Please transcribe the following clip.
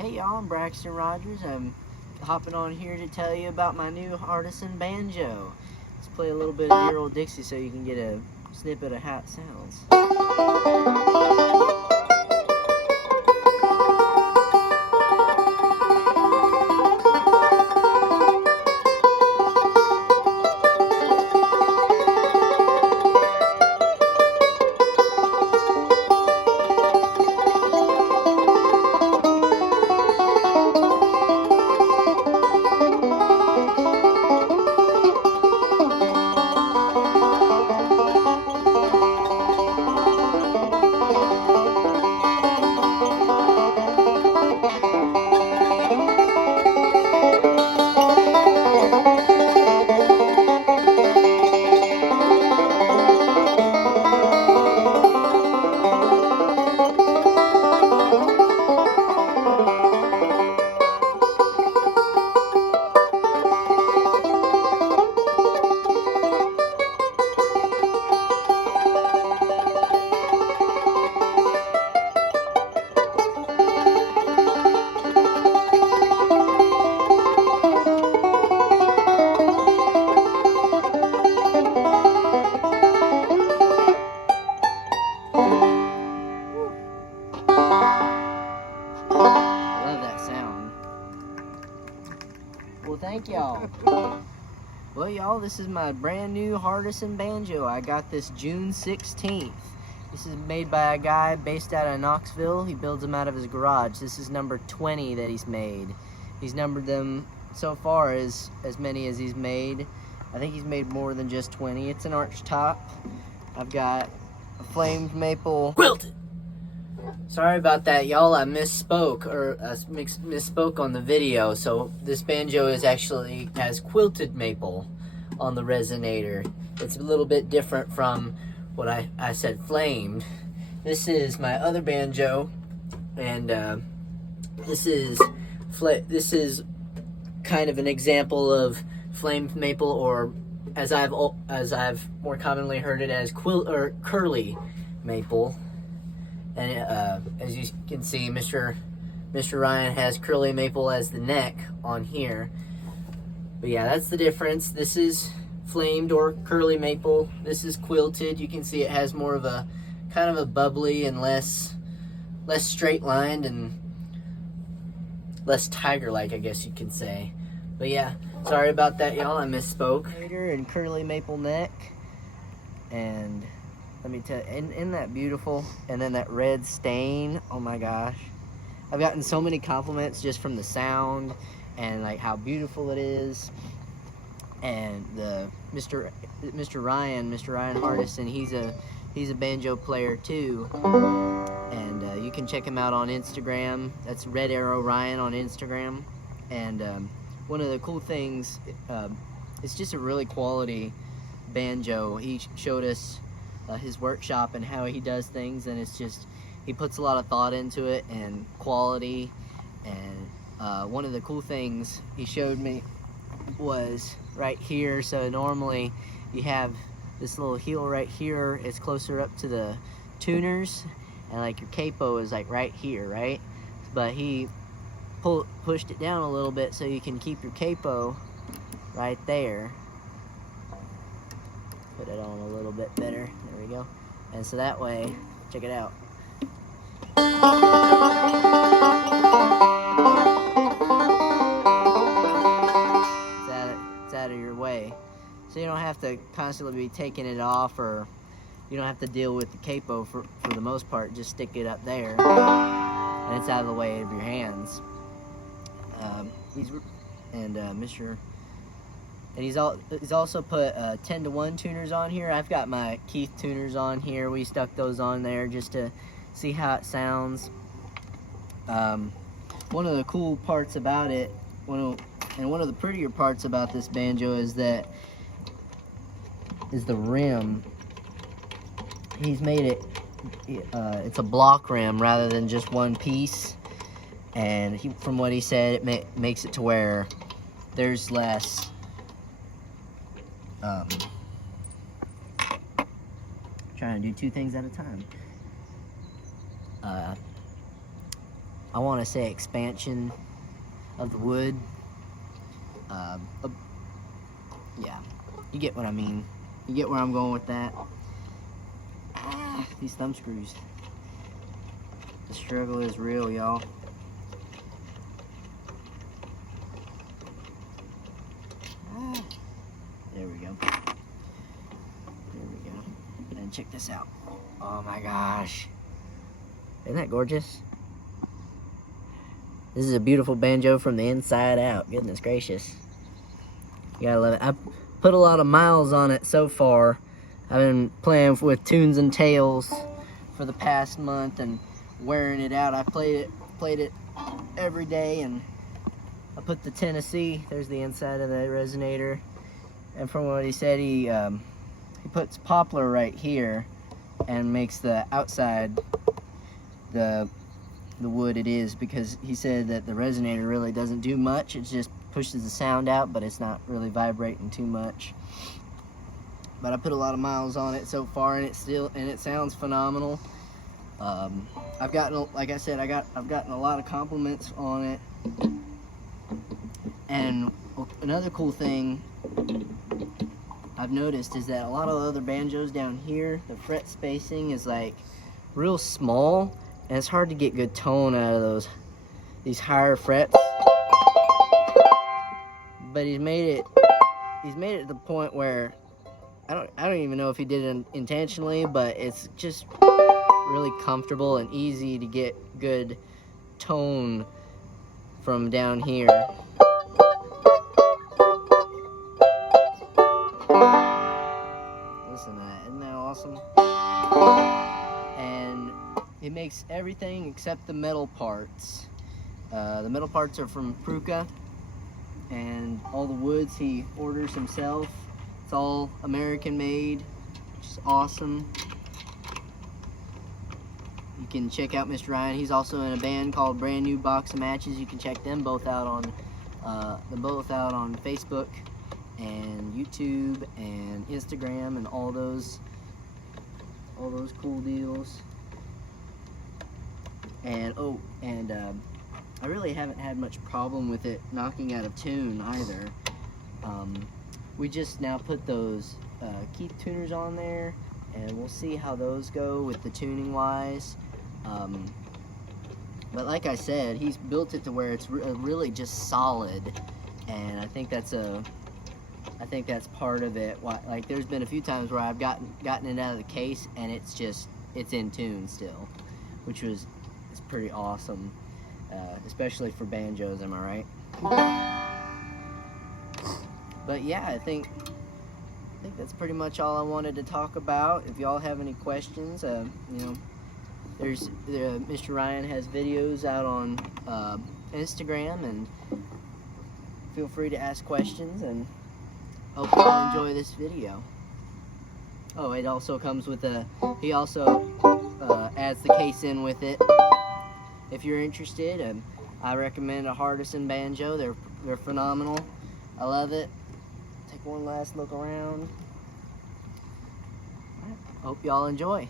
Hey y'all, I'm Braxton Rogers. I'm hopping on here to tell you about my new Hardison Banjo. Let's play a little bit of Dear Old Dixie so you can get a snippet of how it sounds. Love that sound. Well, thank y'all. Well, y'all, this is my brand new Hardison Banjo. I got this June 16th. This is made by a guy based out of Knoxville. He builds them out of his garage. This is number 20 that he's made. He's numbered them so far as many as he's made. I think he's made more than just 20. It's an arch top. I've got a flamed maple quilted. Sorry about that, y'all. I misspoke on the video. So this banjo has quilted maple on the resonator. It's a little bit different from what I said flamed. This is my other banjo, and this is kind of an example of flamed maple, or as I've more commonly heard it as curly maple. And as you can see, Mr. Ryan has curly maple as the neck on here. But yeah, that's the difference. This is flamed or curly maple. This is quilted. You can see it has more of a kind of a bubbly and less straight lined and less tiger-like, I guess you can say. But yeah, sorry about that, y'all. I misspoke. And curly maple neck, and let me tell you, isn't that beautiful? And then that red stain, oh my gosh. I've gotten so many compliments just from the sound and like how beautiful it is. And the Mr. Ryan Hardison, he's a banjo player too. And you can check him out on Instagram. That's Red Arrow Ryan on Instagram. And one of the cool things, it's just a really quality banjo. He showed us his workshop and how he does things, and it's just, he puts a lot of thought into it and quality. And one of the cool things he showed me was right here. So normally you have this little heel right here, it's closer up to the tuners, and like your capo is like right here, right? But he pushed it down a little bit so you can keep your capo right there. Put it on a little bit better. There we go. And so that way, check it out. It's out of your way. So you don't have to constantly be taking it off, or you don't have to deal with the capo for the most part. Just stick it up there, and it's out of the way of your hands. He's also put 10-to-1 tuners on here. I've got my Keith tuners on here. We stuck those on there just to see how it sounds. One of the cool parts about it, one of the prettier parts about this banjo is the rim. He's made it, it's a block rim rather than just one piece. And from what he said, it makes it to where there's less trying to do two things at a time. I want to say expansion of the wood. Yeah, you get what I mean. You get where I'm going with that. These thumb screws. The struggle is real, y'all. There we go. There we go. And check this out. Oh my gosh. Isn't that gorgeous? This is a beautiful banjo from the inside out. Goodness gracious. You gotta love it. I put a lot of miles on it so far. I've been playing with tunes and tails for the past month and wearing it out. I played it every day, and I put the Tennessee. There's the inside of the resonator. And from what he said, he puts poplar right here and makes the outside the wood it is, because he said that the resonator really doesn't do much. It just pushes the sound out, but it's not really vibrating too much. But I put a lot of miles on it so far, and it sounds phenomenal. I've gotten, like I said, I've gotten a lot of compliments on it. And another cool thing I've noticed is that a lot of the other banjos down here, the fret spacing is like real small, and it's hard to get good tone out of these higher frets. But he's made it to the point where I don't even know if he did it intentionally, but it's just really comfortable and easy to get good tone from down here. Listen to that, isn't that awesome? And it makes everything except the metal parts. The metal parts are from Pruka, and all the woods he orders himself. It's all American made, which is awesome. You can check out Mr. Ryan. He's also in a band called Brand New Box of Matches. You can check them both out on Facebook and YouTube and Instagram and all those cool deals. And I really haven't had much problem with it knocking out of tune either. We just now put those Keith tuners on there, and we'll see how those go with the tuning wise. But like I said, he's built it to where it's really just solid, and I think that's part of it. Like, there's been a few times where I've gotten it out of the case, and it's in tune still, which it's pretty awesome, especially for banjos. Am I right? But yeah, I think that's pretty much all I wanted to talk about. If y'all have any questions, Mr. Ryan has videos out on Instagram, and feel free to ask questions, and hope y'all enjoy this video. Oh, it also comes with he also adds the case in with it. If you're interested, I recommend a Hardison Banjo. They're phenomenal. I love it. Take one last look around. Hope y'all enjoy.